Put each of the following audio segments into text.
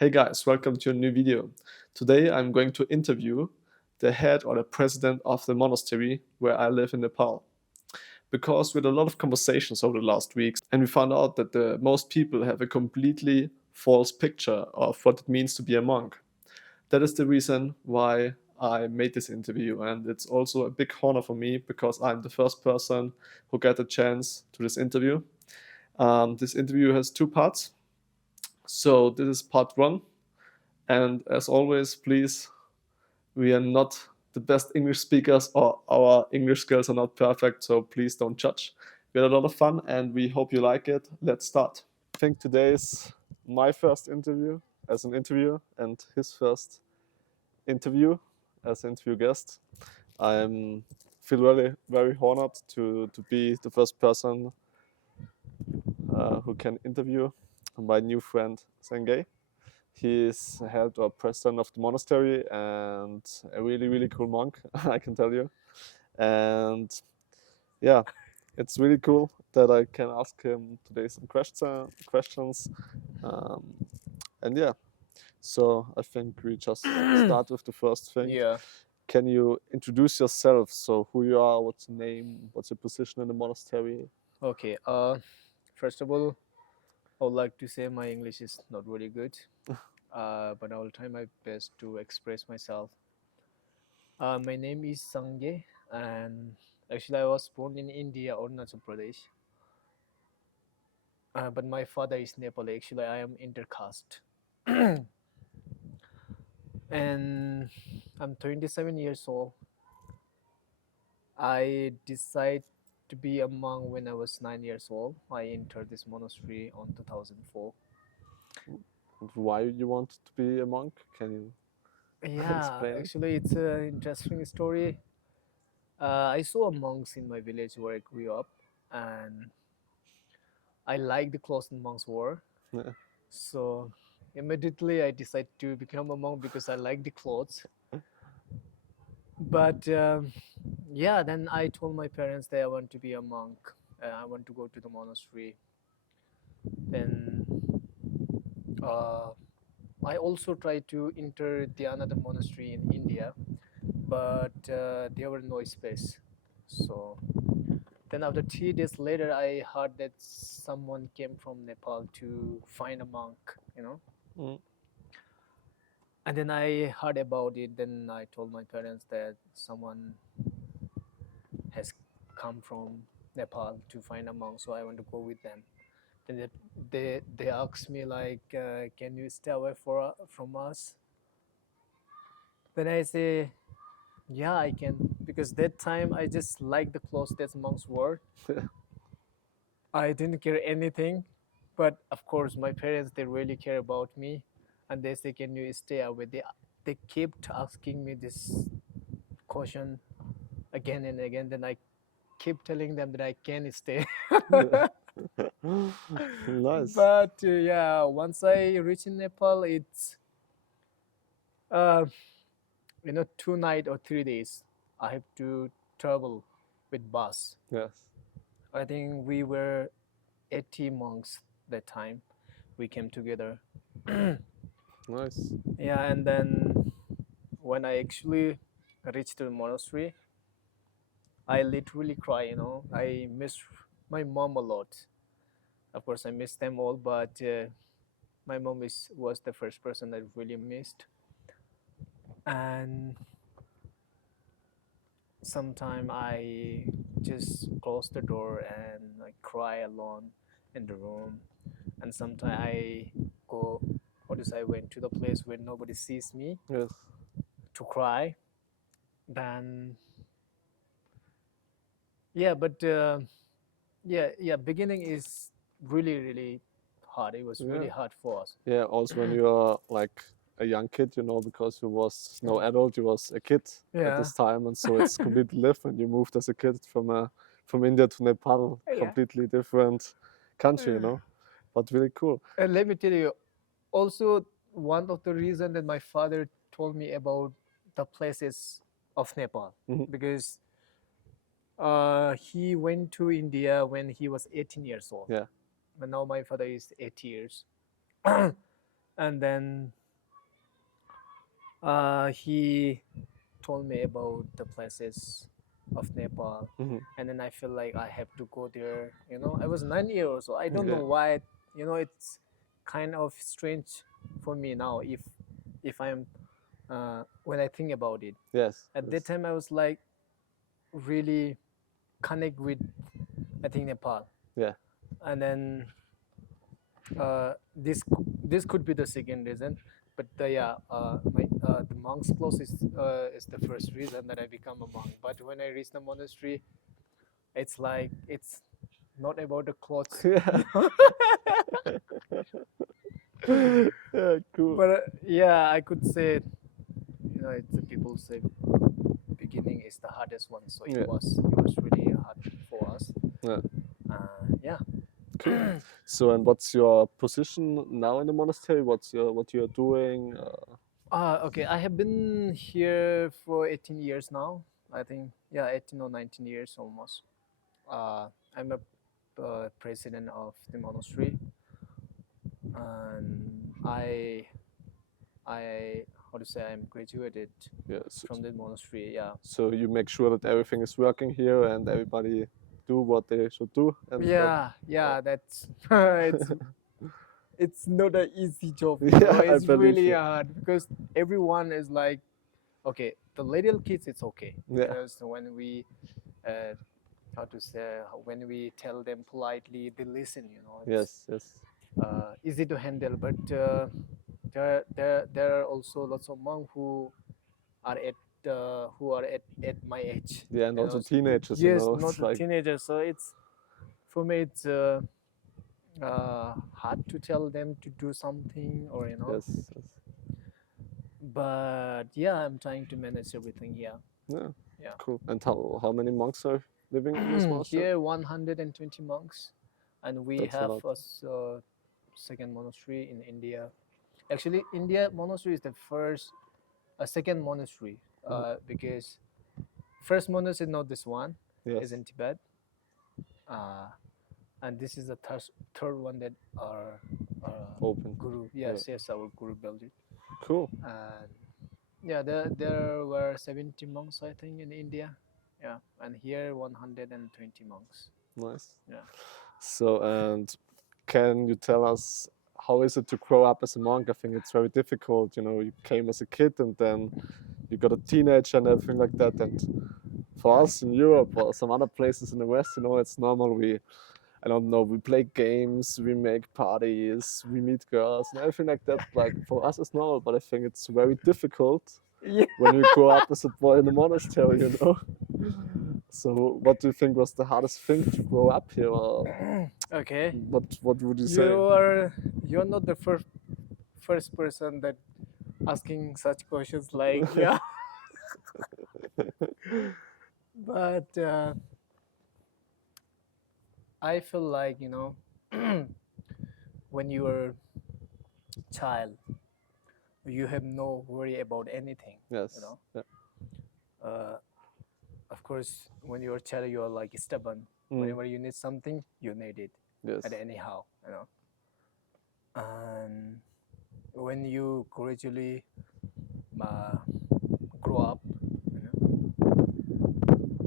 Hey guys, welcome to a new video. Today I'm going to interview the head or the president of the monastery where I live in Nepal. Because we had a lot of conversations over the last weeks and we found out that most people have a completely false picture of what it means to be a monk. That is the reason why I made this interview, and it's also a big honor for me because I'm the first person who got a chance to this interview. This interview has two parts. So this is part one. And as always, please, we are not the best English speakers or our English skills are not perfect, so please don't judge. We had a lot of fun and we hope you like it. Let's start. I think today is my first interview as an interviewer and his first interview as an interview guest. I feel really very honored to be the first person who can interview my new friend Sangey. He is head or president of the monastery and a really cool monk, I can tell you. And yeah, it's really cool that I can ask him today some questions. And yeah, so I think we just start with the first thing. Yeah. Can you introduce yourself? So who you are, what's your name, what's your position in the monastery? Okay. First of all, I would like to say my English is not really good. But I will try my best to express myself. My name is Sangey, and actually I was born in India, Arunachal Pradesh. But my father is Nepali. Actually, I am intercaste, and I'm 27 years old. I decided to be a monk when I was 9 years old. I entered this monastery on 2004. Why you want to be a monk? Can you Yeah, explain it? actually, it's an interesting story. I saw monks in my village where I grew up, and I liked the clothes the monks wore. Yeah. So immediately I decided to become a monk because I like the clothes. But yeah, then I told my parents that I want to be a monk. I want to go to the monastery. Then uh, I also tried to enter the another monastery in India, but there were no space. So then after 3 days later, I heard that someone came from Nepal to find a monk, you know. Mm. And then I heard about it. Then I told my parents that someone has come from Nepal to find a monk, so I want to go with them. Then they asked me like, "Can you stay away from us?" Then I say, "Yeah, I can," because that time I just like the clothes that monks wore. I didn't care anything, but of course my parents they really care about me, and they say, "Can you stay away?" They kept asking me this question again and again. Then I keep telling them that I can stay. Nice. But yeah, once I reach in Nepal, it's uh, 2 night or 3 days. I have to travel with bus. Yes. I think we were 80 monks that time. We came together. Nice. Yeah, and then when I actually reached the monastery, I literally cry. I miss my mom a lot. Of course, I miss them all, but my mom was the first person I really missed. And sometime I just close the door and I cry alone in the room. And sometimes I go, what is I went to the place where nobody sees me Yes. to cry. Then yeah, but yeah, beginning is really hard. It was Yeah. really hard for us. Yeah. Also, when you are like a young kid, because you was no adult, you was a kid at Yeah. this time, and so it's completely different. You moved as a kid from India to Nepal, Yeah. completely different country, but really cool. And let me tell you, also one of the reason that my father told me about the places of Nepal, Mhm. because he went to India when he was 18 years old. Yeah. But now my father is 8 years. And then he told me about the places of Nepal, Hmm. and then I feel like I have to go there. You know, I was 9 years old, so I don't Yeah. know why. You know, it's kind of strange for me now if I'm when I think about it. Yes. At that Yes. time, I was like really connect with I think Nepal, Yeah. and then this could be the second reason, but the monk's clothes is the first reason that I become a monk. But when I reach the monastery, it's like it's not about the clothes, Yeah. you know. Yeah. Cool. But yeah, I could say, you know, it's people say beginning is the hardest one, so Yeah. it was really hard for us. Yeah. Yeah. Cool. So, and what's your position now in the monastery? What you're doing? Okay, I have been here for 18 years now. I think, yeah, 18 or 19 years almost. I'm a president of the monastery, and I, how to say, I'm graduated Yeah. So, from the monastery. Yeah, so you make sure that everything is working here and everybody do what they should do and that. yeah. Oh. That's it's not an easy job, you know. Yeah, I It's believe really you. hard because everyone is like, okay, the little kids, it's okay Yeah. because when we uh, how to say when we tell them politely they listen, you know. It's Yes. Yes. easy to handle, but there are also lots of monks who are at my age, Yeah, and you know. also teenagers. You Yes, know, not it's a like teenager, so it's for me it's hard to tell them to do something, or you know. yes. Yes. But yeah, I'm trying to manage everything here. Yeah. Yeah. Cool. And how many monks are living in this monastery? Here 120 monks, and we That's a have lot. a second monastery in India. Actually, India monastery is the first, a second monastery, Mhm. because first monastery is not this one, is Yes. in Tibet, uh, and this is the third one that our Open. guru, Yeah. yes, our guru built it. Cool. And yeah, there were 70 monks I think in India. Yeah, and here 120 monks. Nice. Yeah. So, and can you tell us how is it to grow up as a monk? I think it's very difficult. You know, you came as a kid and then you got a teenager and everything like that. And for us in Europe or some other places in the West, you know, it's normal. I don't know, we play games, we make parties, we meet girls and everything like that. Like for us, it's normal, but I think it's very difficult Yeah. when you grow up as a boy in a monastery, you know. So, what do you think was the hardest thing to grow up here? Or Okay. what would you say? You're not the first person that asking such questions like yeah. But I feel like, you know, when you are child, you have no worry about anything, you Yes. know. Yeah. uh, of course, when you're a child, you are like stubborn. Mm. Whenever you need something, you need it at Yes. anyhow, you know. And when you gradually uh, grow up, you know,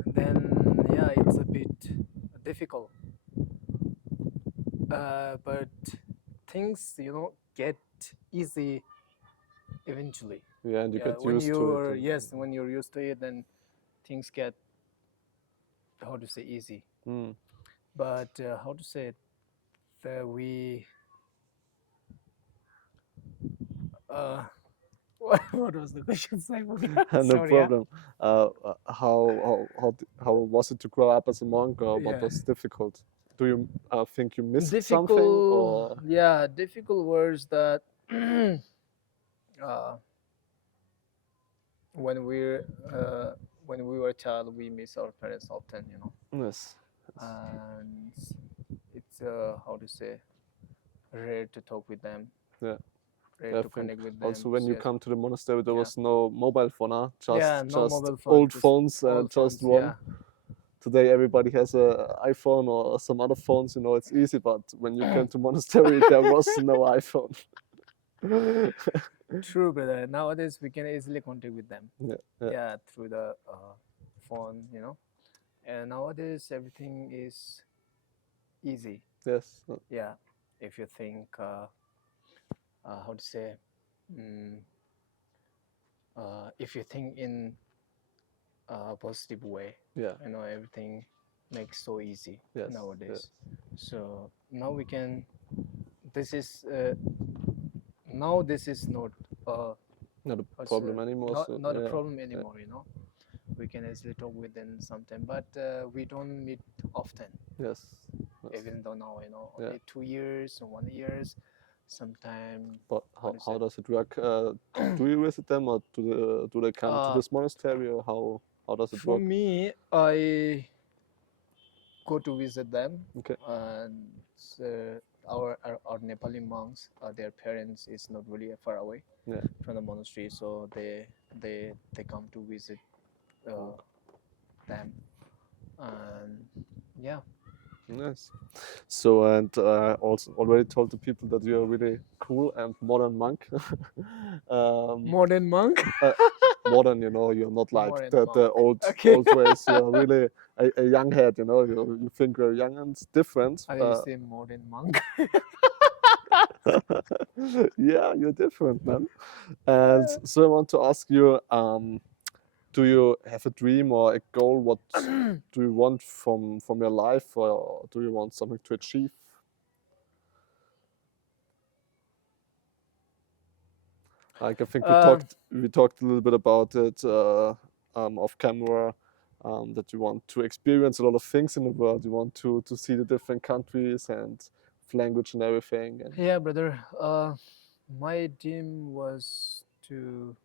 then yeah, it's a bit difficult. But things, you know, get easy eventually. Yeah, and you Yeah, get used to it. And, when you're used to it, then things get, how to say, easy. mm. But how to say it, we uh, what was the question? I forgot. No Sorry, yeah. problem. How was it to grow up as a monk, or what Yeah. was difficult? Do you think you missed something, Difficult, or yeah, difficult words that uh, when we're when we were a child, we miss our parents often, you know. yes, yes. And it's how to say, rare to talk with them, Yeah. rare Yeah, I to think connect with them. also when you Yes. come to the monastery, there Yeah. was no mobile phone, huh? Yeah, no Just mobile phone, old just phones all and just phones. one. Yeah. Today everybody has a iPhone or some other phones. You know, it's easy. But when you came to monastery, there was no iPhone. True, brother. Nowadays we can easily contact with them. Yeah, yeah, Yeah, through the phone, you know. And nowadays everything is easy. yes, Yeah, if you think how to say, mm, if you think in a positive way, yeah, you know, everything makes so easy yes, yes. nowadays. So now we can. This is now this is not Not a what's problem anymore. not So not a yeah, problem yeah, anymore. You know, we can easily talk with them sometime, but we don't meet often. yes, yes, Even though now, you know, yeah. only 2 years or 1 years, sometime. But How to how say? does it work? Do you visit them, or do they come to Uh, this monastery, or how does it for work? me, I go to visit them, Okay, and our Nepali monks, their parents is not really far away yeah, from the monastery, so they come to visit uh, them, and yeah. nice. So, and also already told the people that you're a really cool and modern monk. um, Modern monk. uh, Modern, you're not like Modern the monk. old Okay. old ways. You're really a young head. You think you're young and it's different. How do you say modern monk? Yeah, you're different, man. And so I want to ask you, do you have a dream or a goal? What do you want from your life, or do you want something to achieve? Like, I think we um, talked a little bit about it off camera. That you want to experience a lot of things in the world. You want to see the different countries and language and everything. And yeah, brother. My dream was to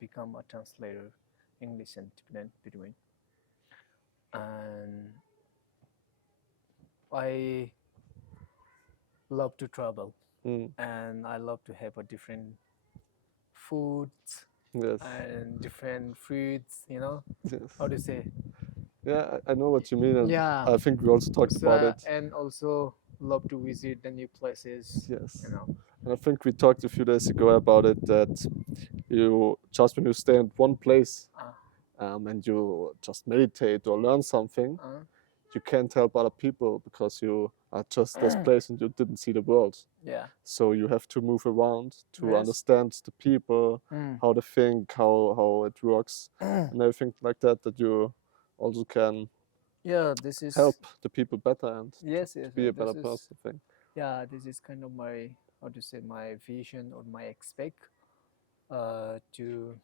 become a translator, English and Tibetan between, and I love to travel, mm, and I love to have a different foods yes, and different fruits. You know how yes, to say? yeah, I know what you mean, and Yeah. I think we also talked So about it. and also love to visit the new places. You Yes, know. and I think we talked a few days ago about it, that you just when you stay in one place, Uh, and you just meditate or learn something, uh, you can't help other people because you are just this place and you didn't see the world. yeah. So you have to move around to Yes. understand the people, Mm. how they think, how it works, and everything like that. That you also can Yeah. This is help the people better and yes. to Yes. be a better This is person. I think. yeah. This is kind of my how to say my vision or my expect to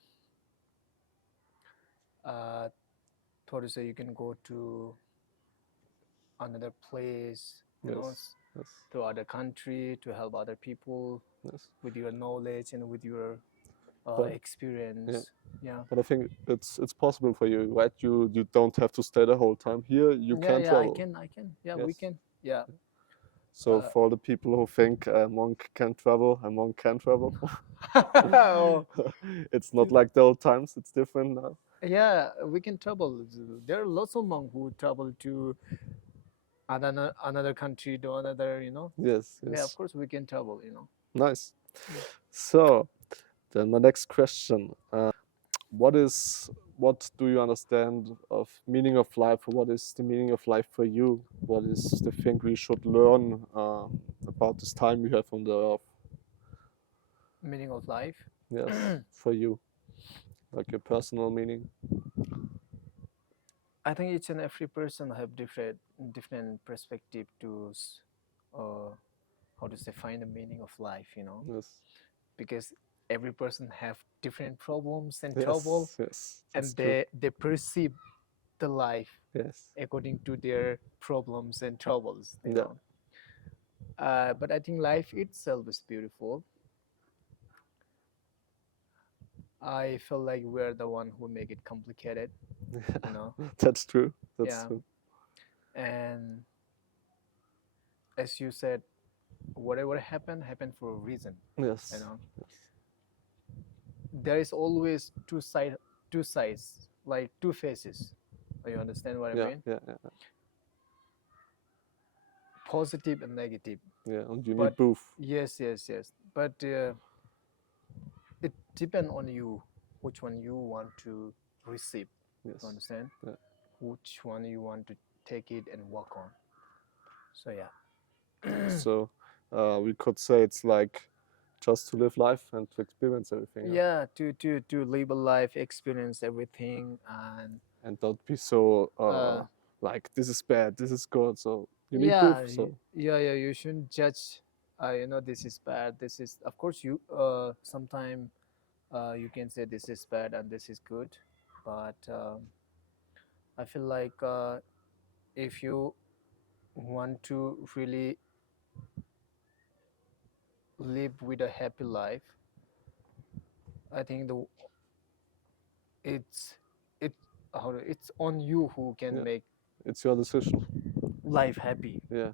uh how to say you can go to another place, you know, Yes, yes, to other country to help other people yes. with your knowledge and with your But yeah, experience. Yeah. but I think it's possible for you, right? You don't have to stay the whole time here. You Yeah. can Yeah. I travel. can. I can. Yeah. We Yes. can. Yeah. So for all the people who think a monk can travel, a monk can travel. Oh, It's not like the old times. It's different now. yeah, we can travel. There are lots of monks who travel to another country to another, you know. Yes, Yeah, of yes. course we can travel, you know. Nice. Mm. So then my next question: what do you understand of meaning of life? What is the meaning of life for you? What is the thing we should learn about this time we have on the earth? Meaning of life. Yes, for you, like your personal meaning. I think each and every person have different perspective to uh, how to say find the meaning of life, you know, Yes, because every person have different problems and trouble, yes, yes. That's and true. they perceive the life Yes. according to their problems and troubles, you Yeah. know. But I think life itself is beautiful. I feel like we're the one who make it complicated, you know. That's true. That's Yeah, true. and as you said, whatever happened for a reason, you Yes. know. Yes. There is always two sides, like two faces. You understand what I Yeah. mean? Yeah. Yeah. Positive and negative. Yeah, and you But need both. yes, but it depends on you which one you want to receive. You Yes. understand? Yeah. Which one you want to take it and work on. So yeah. So we could say it's like just to live life and to experience everything. Yeah? Yeah, to live a life, experience everything, and And don't be so uh like this is bad, this is good. So you need both. yeah, So yeah, you shouldn't judge, this is bad, this is, of course, you sometime you can say this is bad and this is good, but I feel like if you want to really live with a happy life, I think it's it it's on you who can yeah, make it's your decision. life happy. Yeah.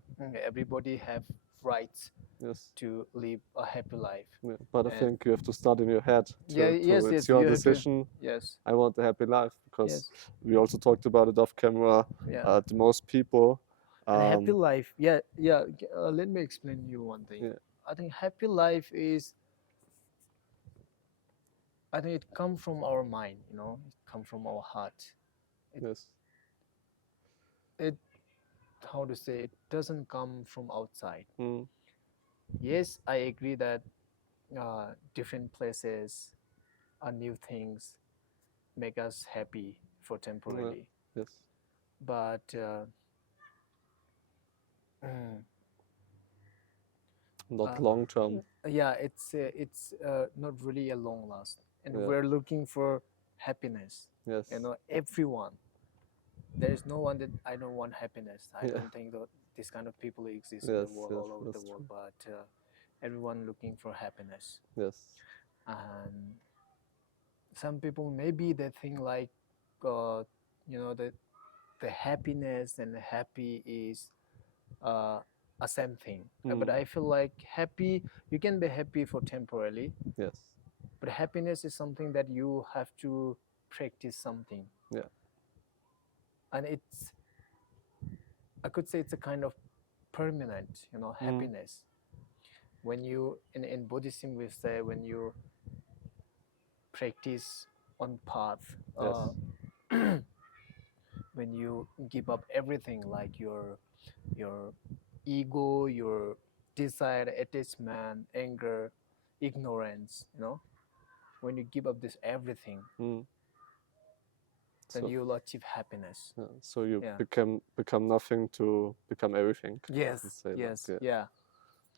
Everybody have rights Yes. to live a happy life. Yeah. But I And think you have to start in your head yeah, to yes, it's yes, your you have to. decision. Yes, I want a happy life because yes, we also talked about it off camera. yeah. The most people, And happy um, life, yeah, yeah. Let me explain you one thing. yeah, I think happy life is, I think it comes from our mind, it comes from our heart. It, yes, it, how to say, it doesn't come from outside. mm, Yes, I agree that different places or new things make us happy for yeah, temporarily, yes, but mm, not uh, long term. yeah, it's not really a long last, and Yeah, we're looking for happiness. yes, Everyone, there is no one that I don't want happiness. I yeah, don't think that this kind of people exist in the yes, world, yes, all over the that's world, true. but everyone looking for happiness. Yes, And some people, maybe they think like, uh, the happiness and the happy is uh, a same thing. But mm, I feel like happy, you can be happy for temporarily, yes, but happiness is something that you have to practice something. yeah, And I could say it's a kind of permanent, mm, happiness. When you, in Buddhism, we say when you practice on path, yes, when you give up everything, like your ego, your desire, attachment, anger, ignorance, when you give up this everything, mm. then So you'll achieve happiness. yeah, so you Yeah. become nothing to become everything. Let's Yes, say like yes, yeah, yeah.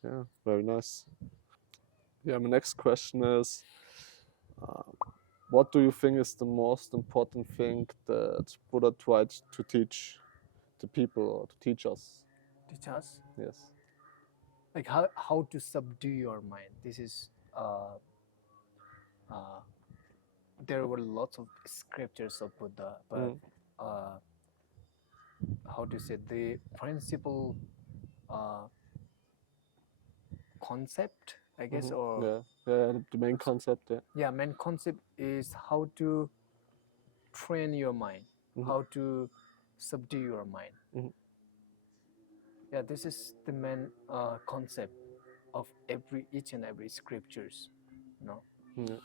yeah, very nice. Yeah, my next question is, uh, what do you think is the most important thing that Buddha tried to teach the people or to teach us? Teach us Yes. like how to subdue your mind. This is uh, there were lots of scriptures of Buddha, but Mm, uh, how to say, the principal uh, concept, I guess, hmm. or Yeah. Yeah. The main concept. Yeah. yeah, main concept is how to train your mind, Hmm. how to subdue your mind. Hmm. Yeah, this is the main concept of each and every scriptures. You know, Yeah.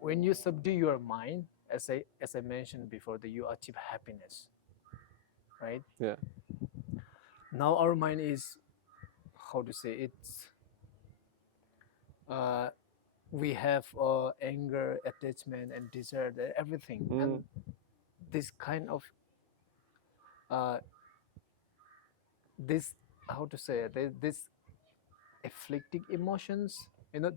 when you subdue your mind, as I mentioned before, that you achieve happiness, right? Yeah. Now our mind is, how to say, it's uh, we have anger, attachment, and desire, everything, Mm, and this kind of uh, this, how to say, this afflicting emotions,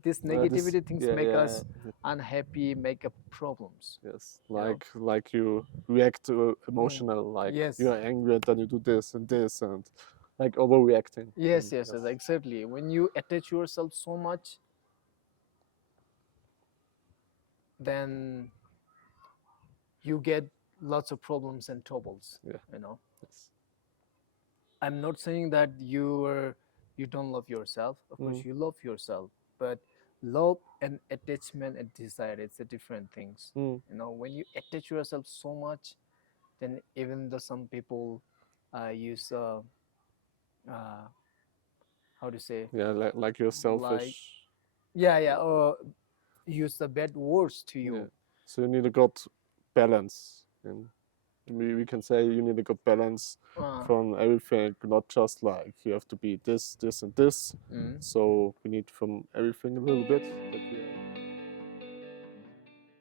this this. negativity things Yeah. make Yeah. us unhappy, make up problems. Yes. you know Like you react to mm. emotional. Like Yes, you are angry and then you do this and like overreacting. yes, And yes, yes. yes, exactly. When you attach yourself so much, then you get lots of problems and troubles. Yeah. you know Yes. I'm not saying that you don't love yourself. Of course, Mm, you love yourself, but love and attachment and desire, it's a different things. mm, When you attach yourself so much, then even though some people use uh, how to say, Yeah, like you're selfish. yeah, or use the bad words to Yeah. you. So you need a good balance, and we can say you need a good balance Uh, from everything, not just like you have to be this, this, and this. mm. So we need from everything a little bit. That we